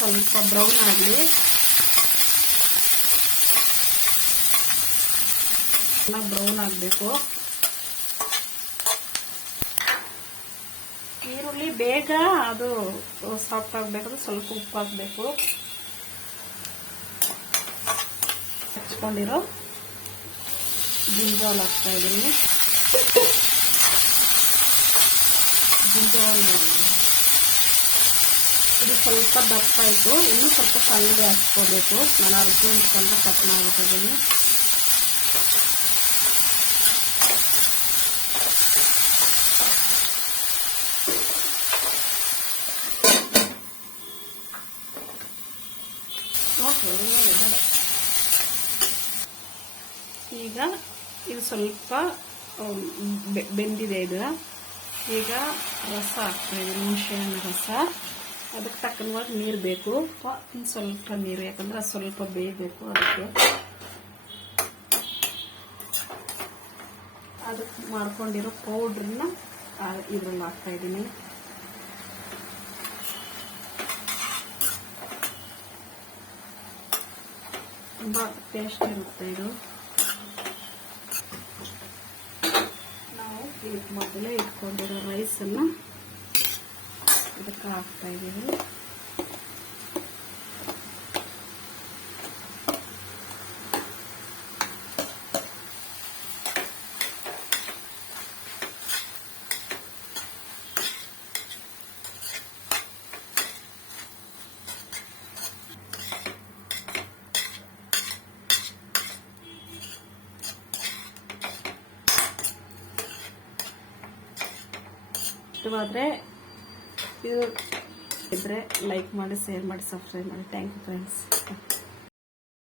ಸ್ವಲ್ಪ ಬ್ರೌನ್ ಆಗಲಿ. ಬ್ರೌನ್ ಆಗಬೇಕು. ಈರುಳ್ಳಿ ಬೇಗ ಅದು ಸಾಫ್ಟ್ ಆಗಬೇಕಂದ್ರೆ ಸ್ವಲ್ಪ ಉಪ್ಪು ಹಾಕಬೇಕು. ಹಚ್ಕೊಂಡಿರೋ ಜಿಂಜಾಲ್ ಹಾಕ್ತಾ ಇದ್ದೀನಿ. ಜಿಂಜಾಲ್ ಇದು ಸ್ವಲ್ಪ ದಪ್ಪ ಆಯಿತು, ಇನ್ನೂ ಸ್ವಲ್ಪ ಸಣ್ಣಗೆ ಹಚ್ಕೋಬೇಕು. ನಾನು ಅರ್ಜೆಂಟ್ ಅಂತ ಕಟ್ ಮಾಡ್ಬಿಟ್ಟಿದ್ದೀನಿ. ಈಗ ಇದು ಸ್ವಲ್ಪ ಬೆಂದಿದೆ. ಇದು ಈಗ ರಸ ಹಾಕ್ತಾಯಿದ್ದೀನಿ, ಹುಣಸೆಹಣ್ಣು ರಸ. ಅದಕ್ಕೆ ತಕ್ಕನವಾಗಿ ನೀರು ಬೇಕು, ಇನ್ನು ಸ್ವಲ್ಪ ನೀರು, ಯಾಕಂದ್ರೆ ಅದು ಸ್ವಲ್ಪ ಬೇಯಬೇಕು. ಅದಕ್ಕೆ ಮಾಡ್ಕೊಂಡಿರೋ ಪೌಡ್ರನ್ನ ಇದ್ರಲ್ಲಿ ಹಾಕ್ತಾಯಿದ್ದೀನಿ. ತುಂಬ ಟೇಸ್ಟ್ ಇರುತ್ತೆ ಇದು. ನಾವು ಇದಕ್ಕೆ ಮೊದಲೇ ಇಟ್ಕೊಂಡಿರೋ ರೈಸನ್ನು ಇದಕ್ಕೆ ಹಾಕ್ತಾ ಇದ್ದೀವಿ. ಇಷ್ಟವಾದರೆ ಇದು ಇದ್ದರೆ ಲೈಕ್ ಮಾಡಿ, ಶೇರ್ ಮಾಡಿ, ಸಬ್ಸ್ಕ್ರೈಬ್ ಮಾಡಿ. Thank you friends.